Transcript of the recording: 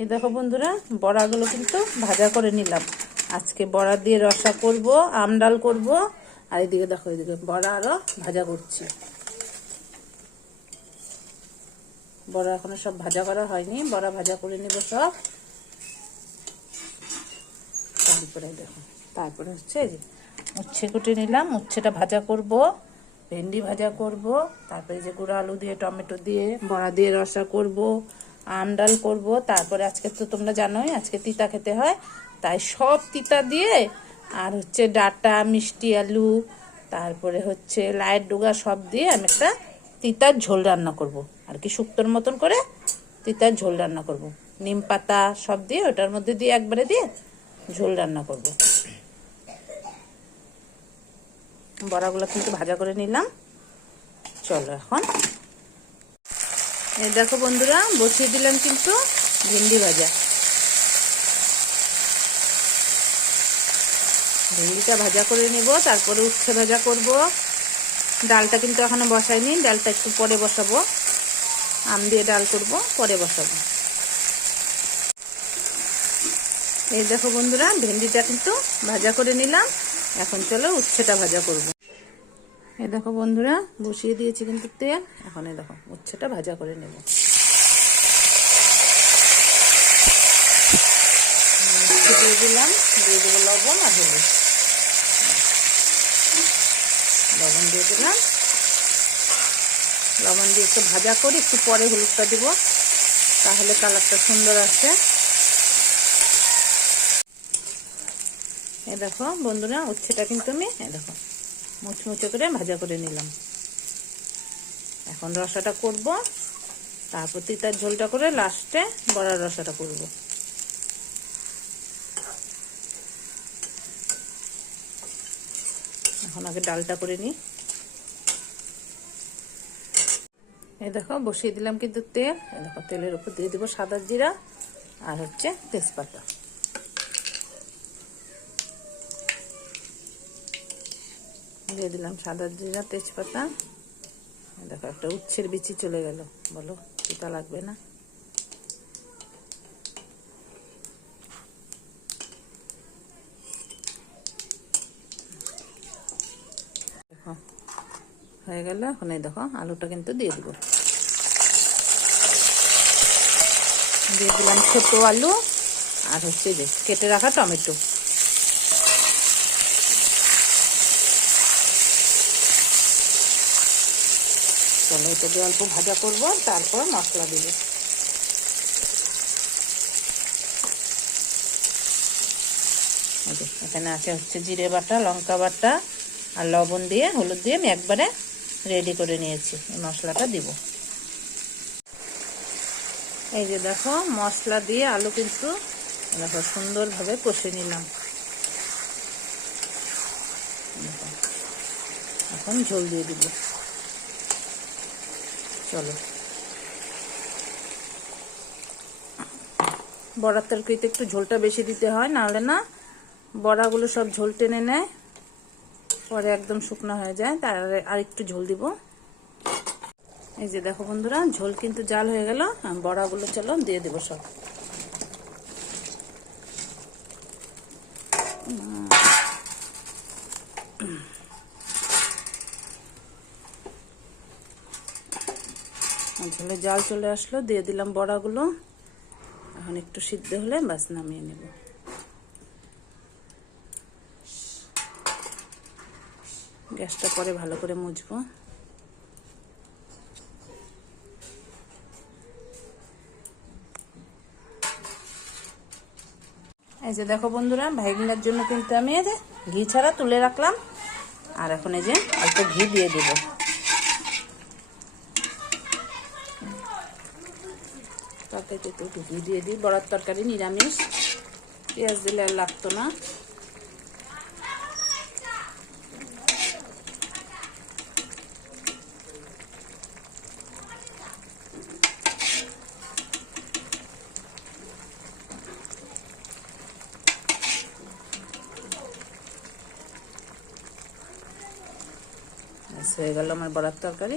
এই দেখো বন্ধুরা, বড়াগুলো কিন্তু ভাজা করে নিলাম। আজকে বড়া দিয়ে রসা করব, আম ডাল করব। আর এদিকে দেখো, এদিকে বড়া আরো ভাজা করছি। বড়া এখনো সব ভাজা করা হয়নি, বড়া ভাজা করে নিব সব। তারপরে হচ্ছে এই যে উচ্ছে কুটে নিলাম, উচ্ছেটা ভাজা করব, ভেন্ডি ভাজা করব, তারপরে যে গুঁড়ো আলু দিয়ে টমেটো দিয়ে বড়া দিয়ে রসা করব, আম ডাল করব। তারপরে আজকে তো তোমরা জানোই আজকে তিতা খেতে হয়, তাই সব তিতা দিয়ে আর হচ্ছে ডাঁটা, মিষ্টি আলু, তারপরে হচ্ছে লাইট ডুগা সব দিয়ে আমি একটা তিতার ঝোল রান্না করব। আর কি শুক্তোর মতন করে তিতার ঝোল রান্না করব। নিম পাতা সব দিয়ে ওটার মধ্যে দিয়ে একবারে দিয়ে ঝোল রান্না করব। বড়াগুলো কিন্তু ভাজা করে নিলাম। চলো এখন এই দেখো বন্ধুরা, বসিয়ে দিলাম কিন্তু ভেন্ডি ভাজা। ভেন্ডিটা ভাজা করে নেব, তারপরে উচ্ছে ভাজা করব। ডালটা কিন্তু এখনো বসাইনি, ডালটা একটু পরে বসাবো। আম দিয়ে ডাল করব, পরে বসাবো। এই দেখো বন্ধুরা, ভেন্ডিটা কিন্তু ভাজা করে নিলাম। এখন চলো উচ্ছেটা ভাজা করব। এই দেখো বন্ধুরা, বসিয়ে দিয়েছি কিন্তু তেল। এখন এই দেখো উচ্ছেটা ভাজা করে নেব। দিয়ে দিলাম, দিয়ে দেবো লবণ আর হলুদ। লবণ দিয়ে দিলাম, লবণ দিয়ে একটু ভাজা করে একটু পরে হলুদটা দিব, তাহলে কালারটা সুন্দর আসে। এই দেখো বন্ধুরা, উচ্ছেটা কিন্তু আমি এই দেখো মুচমুচে করে ভাজা করে নিলাম। এখন রসাটা করব, তারপর তিতার ঝোলটা করে লাস্টে বড়ার রসাটা করব। এখন আগে ডালটা করে নিই। এই দেখো বসিয়ে দিলাম কিন্তু তেল। এই দেখো তেলের উপর দিয়ে দিব সাদা জিরা আর হচ্ছে তেজপাতা। দিয়ে দিলাম সাদা জিরা, তেজপাতা। দেখো একটা উচ্ছের বিচি চলে গেল, বলো তিতা লাগবে না? দেখো হয়ে গেল। এখন এই দেখো আলুটা কিন্তু দিয়ে দিব। দিয়ে দিলাম ছোট আলু আর হচ্ছে যে কেটে রাখা টমেটো। চলো এটা দিয়ে অল্প ভাজা করব, তারপর মশলা দিব। এখানে আছে হচ্ছে জিরে বাটা, লঙ্কা বাটা আর লবণ দিয়ে হলুদ দিয়ে আমি একবারে রেডি করে নিয়েছি। এই মশলাটা দিব। এই যে দেখো মশলা দিয়ে আলু কিন্তু দেখো সুন্দরভাবে কষে নিলাম। এখন ঝোল দিয়ে দিব। চলো, বড়ার তরকারিতে একটু ঝোলটা বেশি দিতে হয়, নাহলে না বড়াগুলো সব ঝোল টেনে নেয়, পরে একদম শুকনো হয়ে যায়। তার আর একটু ঝোল দিব। এই যে দেখো বন্ধুরা, ঝোল কিন্তু জাল হয়ে গেল। বড়াগুলো চলো দিয়ে দেবো সব। ঝোলে জাল চলে আসলো, দিয়ে দিলাম বড়াগুলো। এখন একটু সিদ্ধ হলে বাস নামিয়ে নেব। গ্যাসটা পরে ভালো করে মুছবো। এই যে দেখো বন্ধুরা, ভাইগিনার জন্য কিন্তু আমি এই যে ঘি ছাড়া তুলে রাখলাম। আর এখন এই যে অল্প ঘি দিয়ে দেব। তরকারিতে একটু ঘি দিয়ে দিই, বড়ার তরকারি নিরামিষ, পেঁয়াজ দিলে আর লাগতো না। হয়ে গেল আমার বড়ার তরকারি।